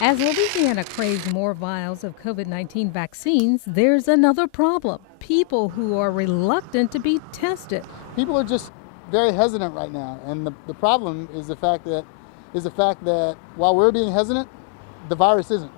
As Louisiana craves more vials of COVID-19 vaccines, there's another problem. People who are reluctant to be tested. People are just very hesitant right now, and the problem is the fact that while we're being hesitant, the virus isn't.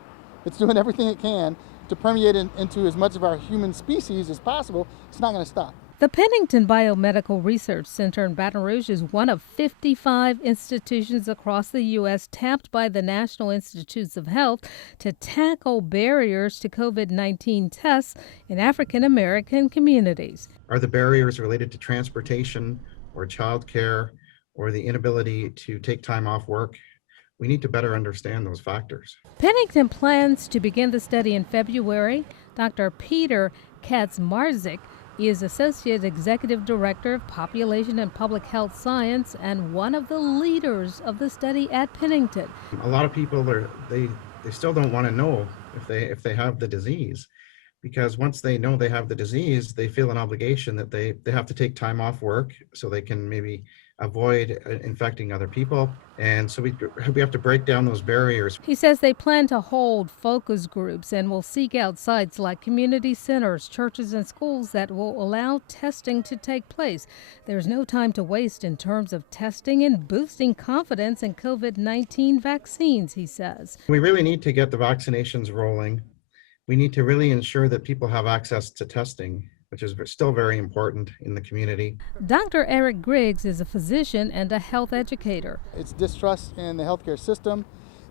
It's doing everything it can to permeate into as much of our human species as possible. It's not going to stop. The Pennington Biomedical Research Center in Baton Rouge is one of 55 institutions across the U.S. tapped by the National Institutes of Health to tackle barriers to COVID-19 tests in African American communities. Are the barriers related to transportation or childcare or the inability to take time off work? We need to better understand those factors. Pennington plans to begin the study in February. Dr. Peter Kaczmarzyk is Associate Executive Director of Population and Public Health Science and one of the leaders of the study at Pennington. A lot of people they still don't want to know if they have the disease, because once they know they have the disease, they feel an obligation that they have to take time off work so they can maybe avoid infecting other people. And so we have to break down those barriers. He says they plan to hold focus groups and will seek out sites like community centers, churches, and schools that will allow testing to take place. There's no time to waste in terms of testing and boosting confidence in COVID-19 vaccines, he says. We really need to get the vaccinations rolling. We need to really ensure that people have access to testing, which is still very important in the community. Dr. Eric Griggs is a physician and a health educator. It's distrust in the healthcare system.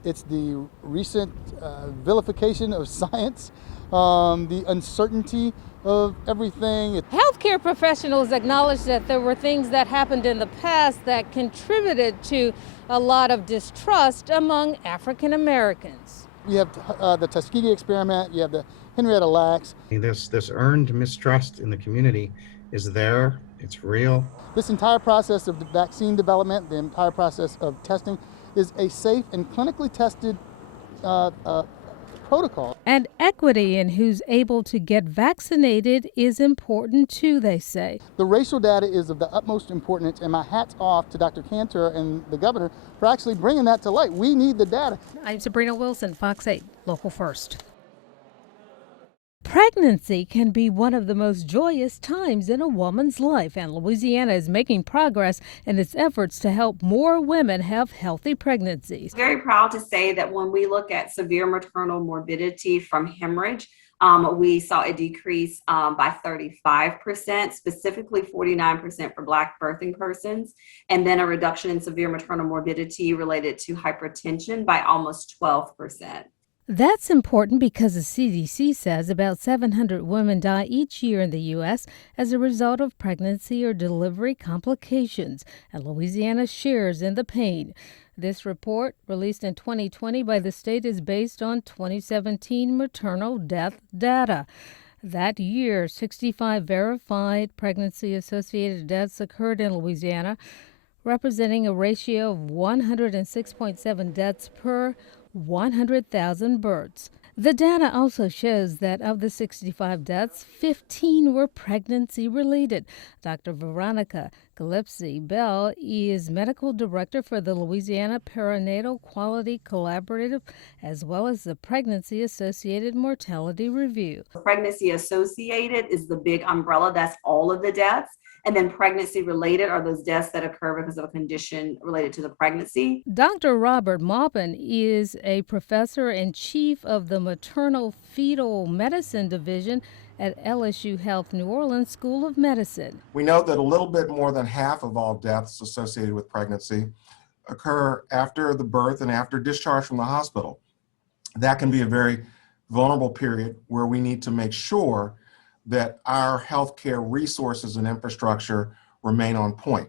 It's the recent vilification of science, the uncertainty of everything. Healthcare professionals acknowledge that there were things that happened in the past that contributed to a lot of distrust among African Americans. You have the Tuskegee experiment, you have the Henrietta Lacks. This earned mistrust in the community is there, it's real. This entire process of the vaccine development, the entire process of testing, is a safe and clinically tested protocol. And equity in who's able to get vaccinated is important too, they say. The racial data is of the utmost importance, and my hat's off to Dr. Cantor and the governor for actually bringing that to light. We need the data. I'm Sabrina Wilson, Fox 8, Local First. Pregnancy can be one of the most joyous times in a woman's life, and Louisiana is making progress in its efforts to help more women have healthy pregnancies. Very proud to say that when we look at severe maternal morbidity from hemorrhage, we saw a decrease by 35%, specifically 49% for Black birthing persons, and then a reduction in severe maternal morbidity related to hypertension by almost 12%. That's important because the CDC says about 700 women die each year in the U.S. as a result of pregnancy or delivery complications, and Louisiana shares in the pain. This report, released in 2020 by the state, is based on 2017 maternal death data. That year, 65 verified pregnancy-associated deaths occurred in Louisiana, representing a ratio of 106.7 deaths per 100,000 births. The data also shows that of the 65 deaths, 15 were pregnancy-related. Dr. Veronica Gillespie Bell is medical director for the Louisiana Perinatal Quality Collaborative, as well as the Pregnancy-Associated Mortality Review. Pregnancy-associated is the big umbrella. That's all of the deaths. And then pregnancy-related are those deaths that occur because of a condition related to the pregnancy. Dr. Robert Maupin is a professor and chief of the Maternal Fetal Medicine Division at LSU Health New Orleans School of Medicine. We know that a little bit more than half of all deaths associated with pregnancy occur after the birth and after discharge from the hospital. That can be a very vulnerable period where we need to make sure that our healthcare resources and infrastructure remain on point,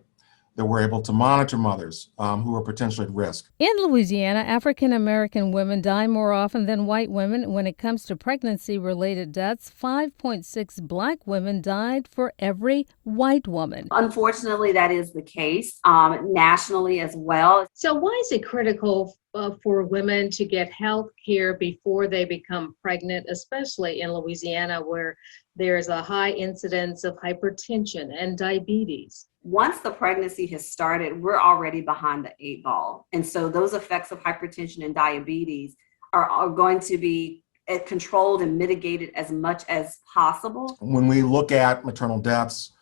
that we're able to monitor mothers who are potentially at risk. In Louisiana, African American women die more often than white women. When it comes to pregnancy-related deaths, 5.6 Black women died for every white woman. Unfortunately, that is the case nationally as well. So why is it critical for women to get health care before they become pregnant, especially in Louisiana, where there's a high incidence of hypertension and diabetes? Once the pregnancy has started, we're already behind the 8 ball. And so those effects of hypertension and diabetes are going to be controlled and mitigated as much as possible? When we look at maternal deaths,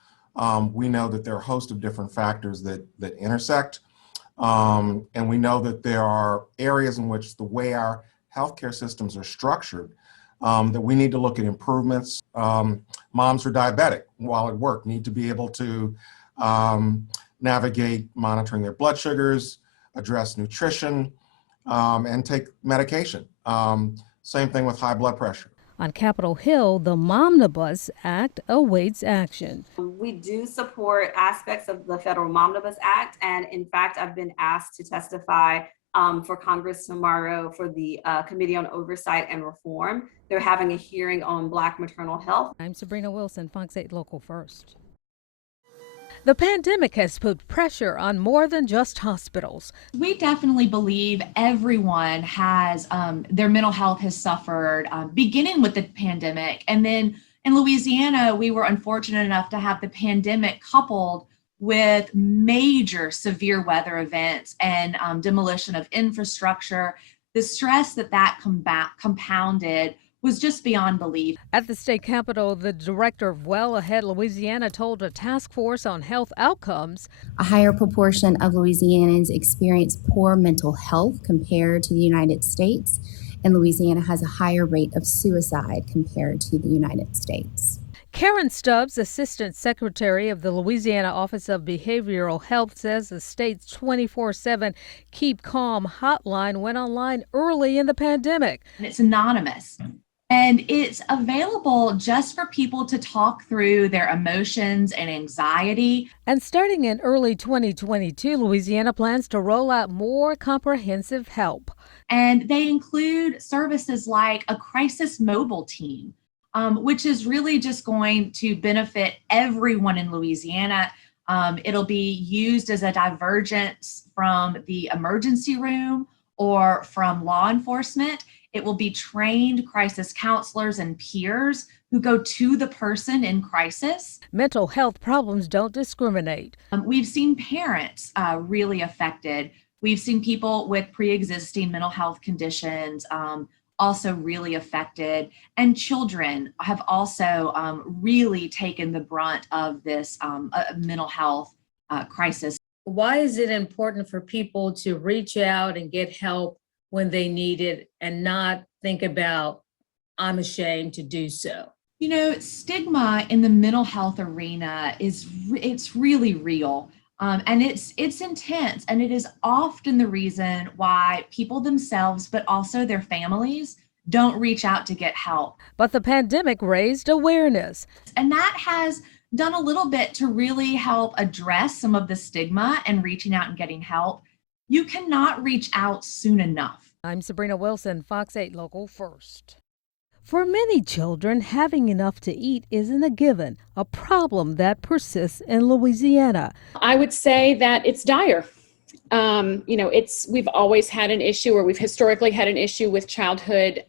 we know that there are a host of different factors that intersect. And we know that there are areas in which the way our healthcare systems are structured, that we need to look at improvements. Moms who are diabetic while at work need to be able to navigate monitoring their blood sugars, address nutrition, and take medication. Same thing with high blood pressure. On Capitol Hill, the Momnibus Act awaits action. We do support aspects of the Federal Momnibus Act, and in fact, I've been asked to testify for Congress tomorrow for the Committee on Oversight and Reform. They're having a hearing on Black maternal health. I'm Sabrina Wilson, Fox 8 Local First. The pandemic has put pressure on more than just hospitals. We definitely believe everyone has, their mental health has suffered, beginning with the pandemic. And then in Louisiana, we were unfortunate enough to have the pandemic coupled with major severe weather events and demolition of infrastructure. The stress that compounded was just beyond belief. At the state capitol, the director of Well Ahead Louisiana told a task force on health outcomes. A higher proportion of Louisianans experience poor mental health compared to the United States, and Louisiana has a higher rate of suicide compared to the United States. Karen Stubbs, Assistant Secretary of the Louisiana Office of Behavioral Health, says the state's 24/7 Keep Calm hotline went online early in the pandemic. And it's anonymous. And it's available just for people to talk through their emotions and anxiety. And starting in early 2022, Louisiana plans to roll out more comprehensive help. And they include services like a crisis mobile team, which is really just going to benefit everyone in Louisiana. It'll be used as a divergence from the emergency room or from law enforcement. It will be trained crisis counselors and peers who go to the person in crisis. Mental health problems don't discriminate. We've seen parents really affected. We've seen people with pre-existing mental health conditions also really affected. And children have also really taken the brunt of this mental health crisis. Why is it important for people to reach out and get help when they need it and not think about, I'm ashamed to do so? You know, stigma in the mental health arena it's really real. And it's intense, and it is often the reason why people themselves, but also their families, don't reach out to get help. But the pandemic raised awareness. And that has done a little bit to really help address some of the stigma and reaching out and getting help. You cannot reach out soon enough. I'm Sabrina Wilson, Fox 8 Local First. For many children, having enough to eat isn't a given, a problem that persists in Louisiana. I would say that it's dire. We've always had an issue, or we've historically had an issue with childhood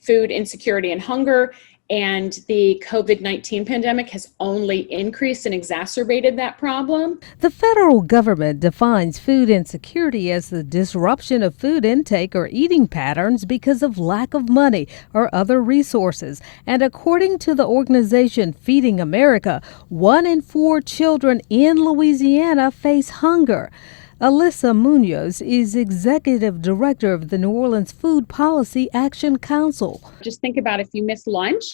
food insecurity and hunger. And the COVID-19 pandemic has only increased and exacerbated that problem. The federal government defines food insecurity as the disruption of food intake or eating patterns because of lack of money or other resources. And according to the organization Feeding America, 1 in 4 children in Louisiana face hunger. Alyssa Munoz is executive director of the New Orleans Food Policy Action Council. Just think about if you miss lunch,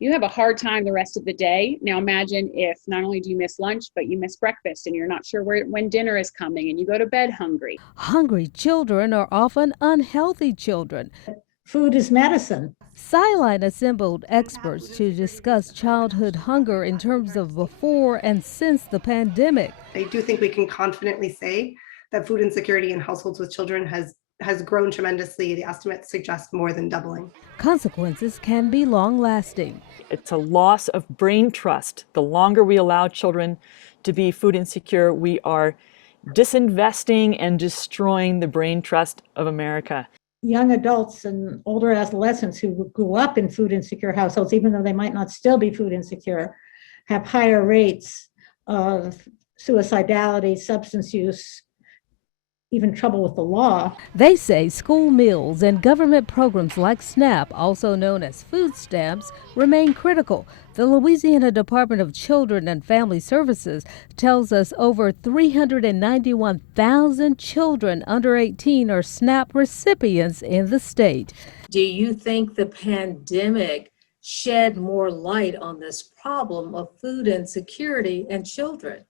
you have a hard time the rest of the day. Now imagine if not only do you miss lunch, but you miss breakfast and you're not sure when dinner is coming and you go to bed hungry. Hungry children are often unhealthy children. Food is medicine. Sideline assembled experts to discuss childhood hunger in terms of before and since the pandemic. I do think we can confidently say that food insecurity in households with children has grown tremendously. The estimates suggest more than doubling. Consequences can be long-lasting. It's a loss of brain trust. The longer we allow children to be food insecure, we are disinvesting and destroying the brain trust of America. Young adults and older adolescents who grew up in food insecure households, even though they might not still be food insecure, have higher rates of suicidality, substance use, even trouble with the law. They say school meals and government programs like SNAP, also known as food stamps, remain critical. The Louisiana Department of Children and Family Services tells us over 391,000 children under 18 are SNAP recipients in the state. Do you think the pandemic shed more light on this problem of food insecurity in children?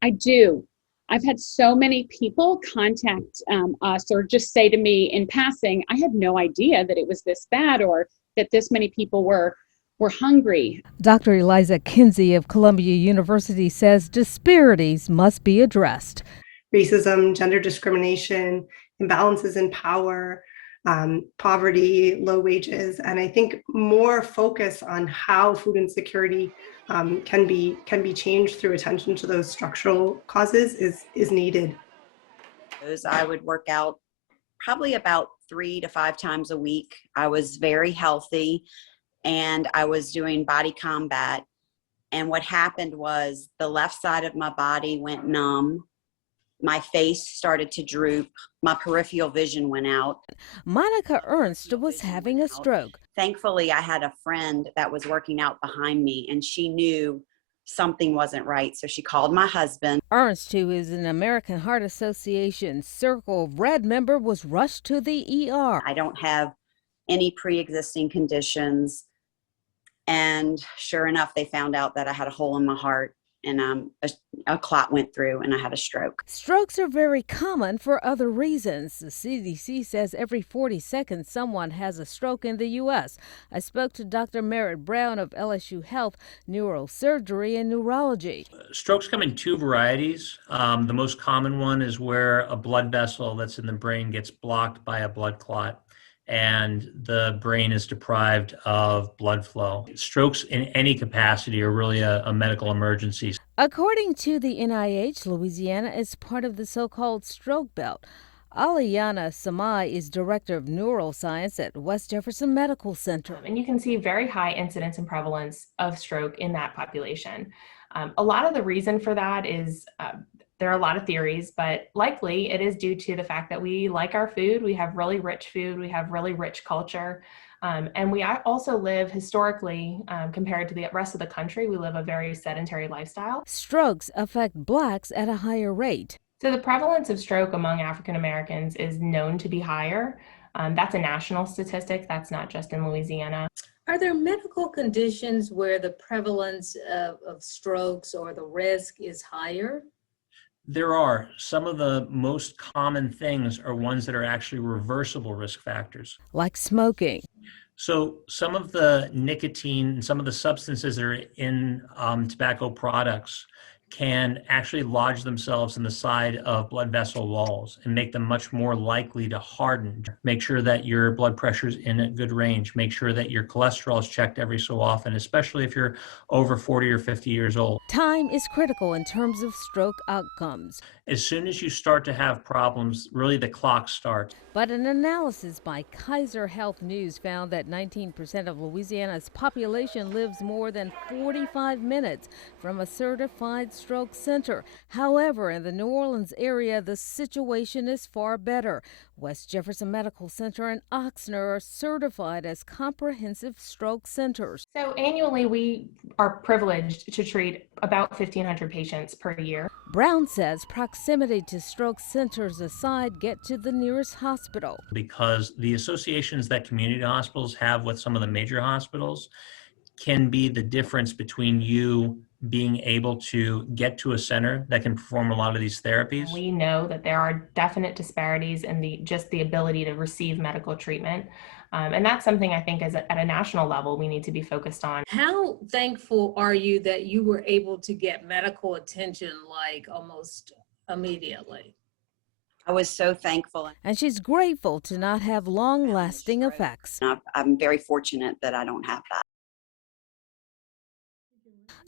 I do. I've had so many people contact us or just say to me in passing, I had no idea that it was this bad or that this many people were hungry. Dr. Eliza Kinsey of Columbia University says disparities must be addressed. Racism, gender discrimination, imbalances in power, poverty, low wages, and I think more focus on how food insecurity can be changed through attention to those structural causes is needed. I would work out probably about 3 to 5 times a week. I was very healthy and I was doing body combat. And what happened was the left side of my body went numb. My face started to droop. My peripheral vision went out. Monica Ernst was having a stroke. Thankfully, I had a friend that was working out behind me and she knew something wasn't right. So she called my husband. Ernst, who is an American Heart Association Circle of Red member, was rushed to the ER. I don't have any pre-existing conditions. And sure enough, they found out that I had a hole in my heart and a clot went through and I had a stroke. Strokes are very common for other reasons. The CDC says every 40 seconds someone has a stroke in the U.S. I spoke to Dr. Merritt Brown of LSU Health, neurosurgery and neurology. Strokes come in 2 varieties. The most common one is where a blood vessel that's in the brain gets blocked by a blood clot and the brain is deprived of blood flow. Strokes in any capacity are really a medical emergency. According to the NIH, Louisiana is part of the so-called stroke belt. Aliana Samai is director of neuroscience at West Jefferson Medical Center. And you can see very high incidence and prevalence of stroke in that population. A lot of the reason for that is there are a lot of theories, but likely it is due to the fact that we like our food, we have really rich food, we have really rich culture, and we also live historically, compared to the rest of the country, we live a very sedentary lifestyle. Strokes affect Blacks at a higher rate. So the prevalence of stroke among African Americans is known to be higher. That's a national statistic, that's not just in Louisiana. Are there medical conditions where the prevalence of strokes or the risk is higher? There are. Some of the most common things are ones that are actually reversible risk factors. Like smoking. So some of the nicotine and some of the substances that are in tobacco products can actually lodge themselves in the side of blood vessel walls and make them much more likely to harden. Make sure that your blood pressure is in a good range. Make sure that your cholesterol is checked every so often, especially if you're over 40 or 50 years old. Time is critical in terms of stroke outcomes. As soon as you start to have problems, really the clock starts. But an analysis by Kaiser Health News found that 19% of Louisiana's population lives more than 45 minutes from a certified stroke center. However, in the New Orleans area, the situation is far better. West Jefferson Medical Center and Oxnard are certified as comprehensive stroke centers. So annually, we are privileged to treat about 1,500 patients per year. Brown says proximity to stroke centers aside, get to the nearest hospital. Because the associations that community hospitals have with some of the major hospitals can be the difference between you being able to get to a center that can perform a lot of these therapies. We know that there are definite disparities in the ability to receive medical treatment. And that's something I think at a national level we need to be focused on. How thankful are you that you were able to get medical attention like almost immediately? I was so thankful. And she's grateful to not have long-lasting effects. I'm very fortunate that I don't have that.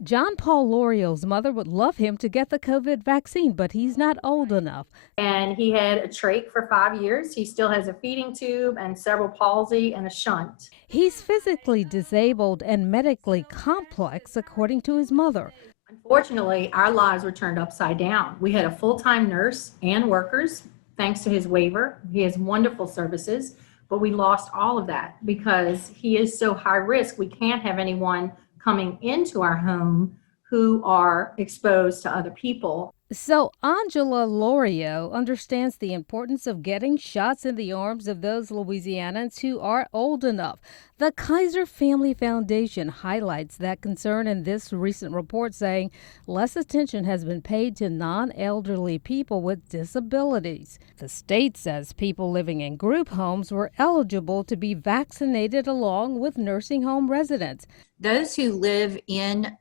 John Paul Loriel's mother would love him to get the COVID vaccine, but he's not old enough. And he had a trach for 5 years. He still has a feeding tube and cerebral palsy and a shunt. He's physically disabled and medically complex, according to his mother. Unfortunately, our lives were turned upside down. We had a full-time nurse and workers, thanks to his waiver. He has wonderful services, but we lost all of that because he is so high risk. We can't have anyone coming into our home who are exposed to other people. So, Angela Lorio understands the importance of getting shots in the arms of those Louisianans who are old enough. The Kaiser Family Foundation highlights that concern in this recent report, saying less attention has been paid to non-elderly people with disabilities. The state says people living in group homes were eligible to be vaccinated along with nursing home residents. Those who live in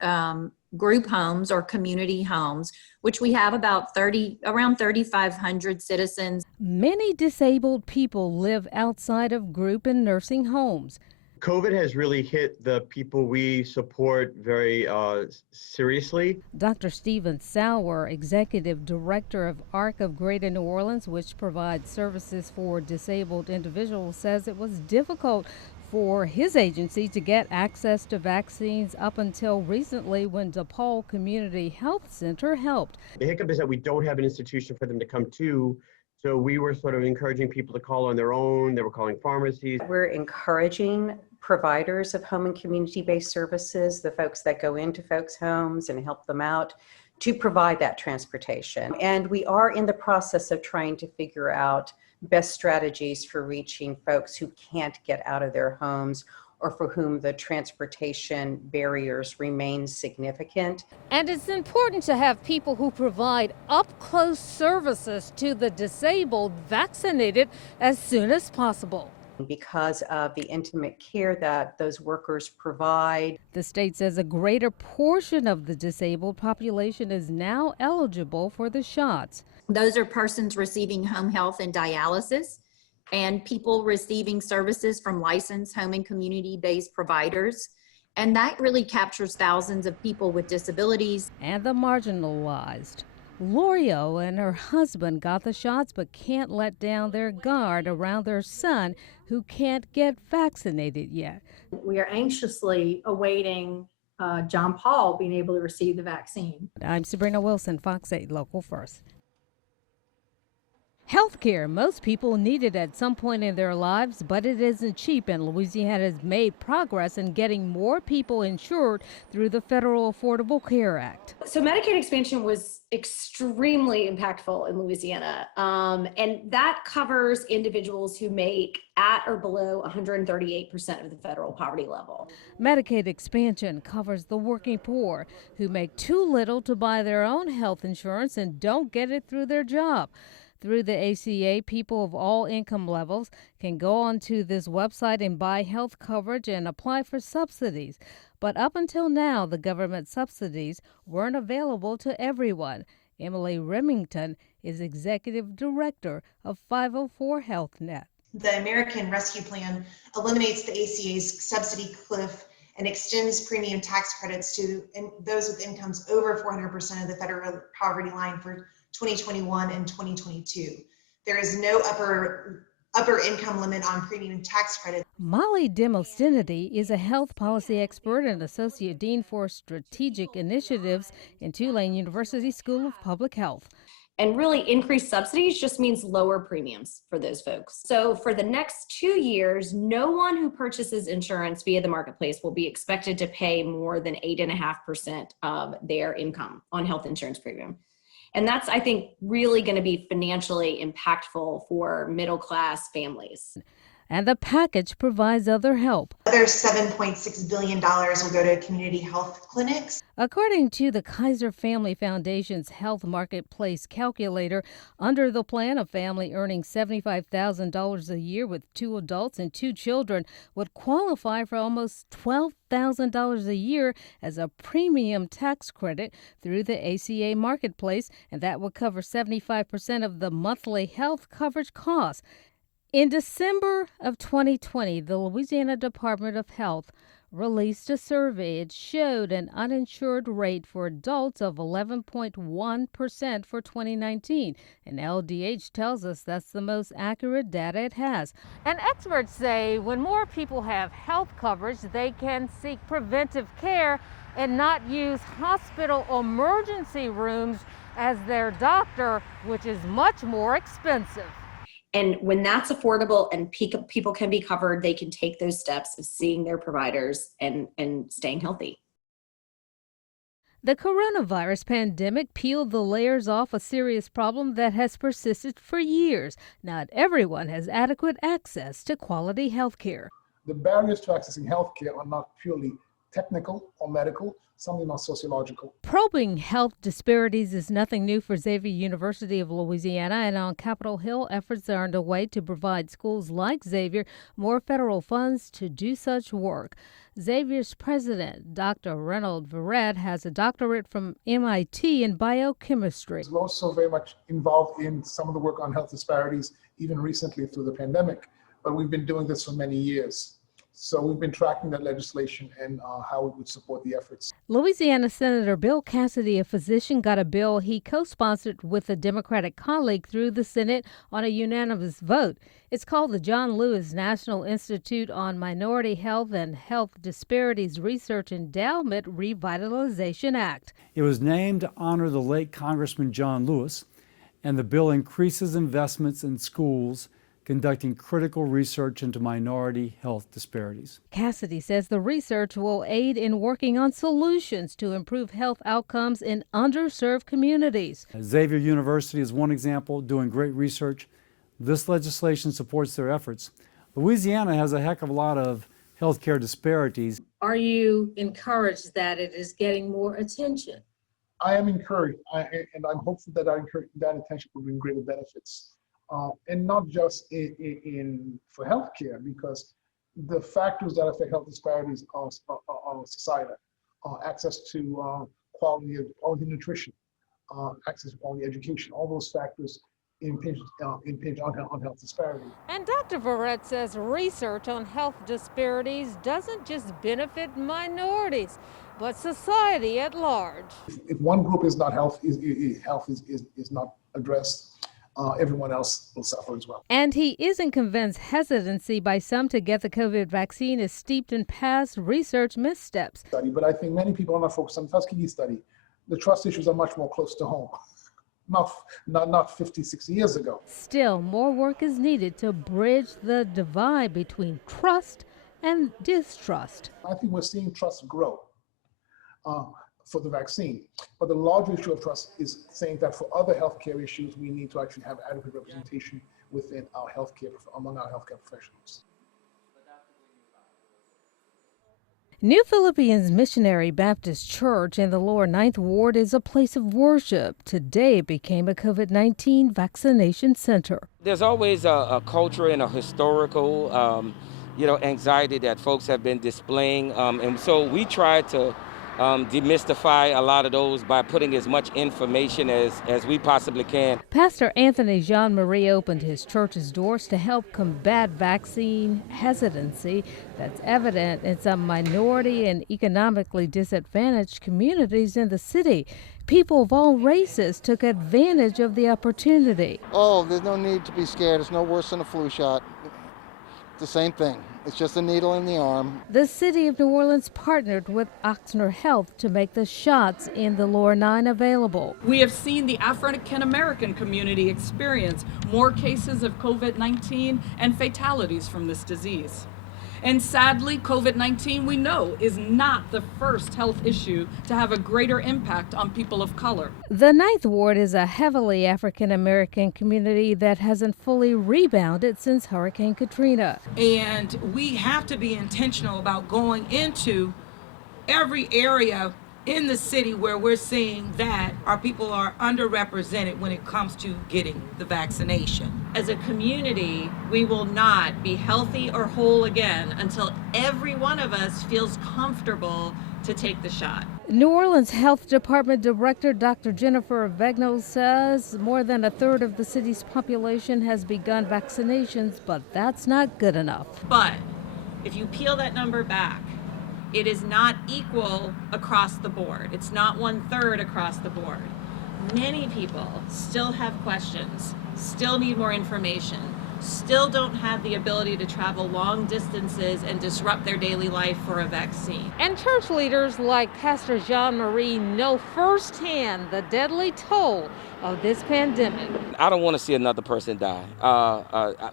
group homes or community homes, which we have around 3,500 citizens. Many disabled people live outside of group and nursing homes. COVID has really hit the people we support very seriously. Dr. Stephen Sauer, Executive Director of ARC of Greater New Orleans, which provides services for disabled individuals, says it was difficult for his agency to get access to vaccines up until recently when DePaul Community Health Center helped. The hiccup is that we don't have an institution for them to come to. So we were sort of encouraging people to call on their own. They were calling pharmacies. We're encouraging providers of home and community-based services, the folks that go into folks' homes and help them out, to provide that transportation. And we are in the process of trying to figure out best strategies for reaching folks who can't get out of their homes or for whom the transportation barriers remain significant. And it's important to have people who provide up-close services to the disabled vaccinated as soon as possible. Because of the intimate care that those workers provide. The state says a greater portion of the disabled population is now eligible for the shots. Those are persons receiving home health and dialysis, and people receiving services from licensed home and community-based providers. And that really captures thousands of people with disabilities. And the marginalized. Lorio and her husband got the shots but can't let down their guard around their son who can't get vaccinated yet. We are anxiously awaiting John Paul being able to receive the vaccine. I'm Sabrina Wilson, Fox 8 Local First. Healthcare. Most people need it at some point in their lives, but it isn't cheap, and Louisiana has made progress in getting more people insured through the Federal Affordable Care Act. So Medicaid expansion was extremely impactful in Louisiana, and that covers individuals who make at or below 138% of the federal poverty level. Medicaid expansion covers the working poor who make too little to buy their own health insurance and don't get it through their job. Through the ACA, people of all income levels can go onto this website and buy health coverage and apply for subsidies. But up until now, the government subsidies weren't available to everyone. Emily Remington is Executive Director of 504 Health Net. The American Rescue Plan eliminates the ACA's subsidy cliff and extends premium tax credits to those with incomes over 400% of the federal poverty line for 2021 and 2022. There is no upper income limit on premium tax credit. Molly Demostinity is a health policy expert and associate dean for strategic initiatives in Tulane University School of Public Health. And really increased subsidies just means lower premiums for those folks. So for the next 2 years, no one who purchases insurance via the marketplace will be expected to pay more than 8.5% of their income on health insurance premium. And that's, I think, really going to be financially impactful for middle-class families. And the package provides other help. Another $7.6 billion will go to community health clinics. According to the Kaiser Family Foundation's Health Marketplace calculator, under the plan, a family earning $75,000 a year with 2 adults and 2 children would qualify for almost $12,000 a year as a premium tax credit through the ACA Marketplace, and that would cover 75% of the monthly health coverage costs. In December of 2020, the Louisiana Department of Health released a survey. It showed an uninsured rate for adults of 11.1% for 2019. And LDH tells us that's the most accurate data it has. And experts say when more people have health coverage, they can seek preventive care and not use hospital emergency rooms as their doctor, which is much more expensive. And when that's affordable and people can be covered, they can take those steps of seeing their providers and staying healthy. The coronavirus pandemic peeled the layers off a serious problem that has persisted for years. Not everyone has adequate access to quality health care. The barriers to accessing health care are not purely technical or medical, something are sociological. Probing health disparities is nothing new for Xavier University of Louisiana, and on Capitol Hill, efforts are underway to provide schools like Xavier more federal funds to do such work. Xavier's president, Dr. Reynold Verret, has a doctorate from MIT in biochemistry. We're also very much involved in some of the work on health disparities, even recently through the pandemic, but we've been doing this for many years. So we've been tracking that legislation and how it would support the efforts. Louisiana Senator Bill Cassidy, a physician, got a bill he co-sponsored with a Democratic colleague through the Senate on a unanimous vote. It's called the John Lewis National Institute on Minority Health and Health Disparities Research Endowment Revitalization Act. It was named to honor the late Congressman John Lewis, and the bill increases investments in schools conducting critical research into minority health disparities. Cassidy says the research will aid in working on solutions to improve health outcomes in underserved communities. Xavier University is one example, doing great research. This legislation supports their efforts. Louisiana has a heck of a lot of healthcare disparities. Are you encouraged that it is getting more attention? I am encouraged, and I'm hopeful that that attention will bring greater benefits. And not just for healthcare, because the factors that affect health disparities are societal. Access to quality nutrition, access to quality education, all those factors impinge on health disparity. And Dr. Verret says research on health disparities doesn't just benefit minorities, but society at large. If one group is not health is not addressed, everyone else will suffer as well. And he isn't convinced hesitancy by some to get the COVID vaccine is steeped in past research missteps. But I think many people are not focused on the Tuskegee study. The trust issues are much more close to home, not 50, 60 years ago. Still, more work is needed to bridge the divide between trust and distrust. I think we're seeing trust grow for the vaccine. But the larger issue of trust is saying that for other healthcare issues, we need to actually have adequate representation within our among our healthcare professionals. New Philippians Missionary Baptist Church in the Lower Ninth Ward is a place of worship. Today it became a COVID-19 vaccination center. There's always a culture and a historical, anxiety that folks have been displaying. And so we try to demystify a lot of those by putting as much information as we possibly can. Pastor Anthony Jean-Marie opened his church's doors to help combat vaccine hesitancy that's evident in some minority and economically disadvantaged communities in the city. People of all races took advantage of the opportunity. Oh, there's no need to be scared. It's no worse than a flu shot. It's the same thing. It's just a needle in the arm. The city of New Orleans partnered with Ochsner Health to make the shots in the Lower Nine available. We have seen the African American community experience more cases of COVID-19 and fatalities from this disease. And sadly, COVID-19, we know, is not the first health issue to have a greater impact on people of color. The Ninth Ward is a heavily African American community that hasn't fully rebounded since Hurricane Katrina. And we have to be intentional about going into every area in the city where we're seeing that our people are underrepresented when it comes to getting the vaccination. As a community, we will not be healthy or whole again until every one of us feels comfortable to take the shot. New Orleans Health Department Director Dr. Jennifer Vegno says more than a third of the city's population has begun vaccinations, but that's not good enough. But if you peel that number back, it is not equal across the board. It's not 1/3 across the board. Many people still have questions, still need more information. still don't have the ability to travel long distances and disrupt their daily life for a vaccine. And church leaders like Pastor Jean-Marie know firsthand the deadly toll of this pandemic. I don't want to see another person die.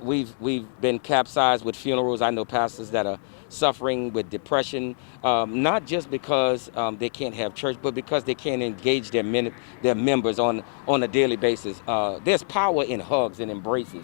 We've been capsized with funerals. I know pastors that are suffering with depression, not just because they can't have church, but because they can't engage their members on a daily basis. There's power in hugs and embraces.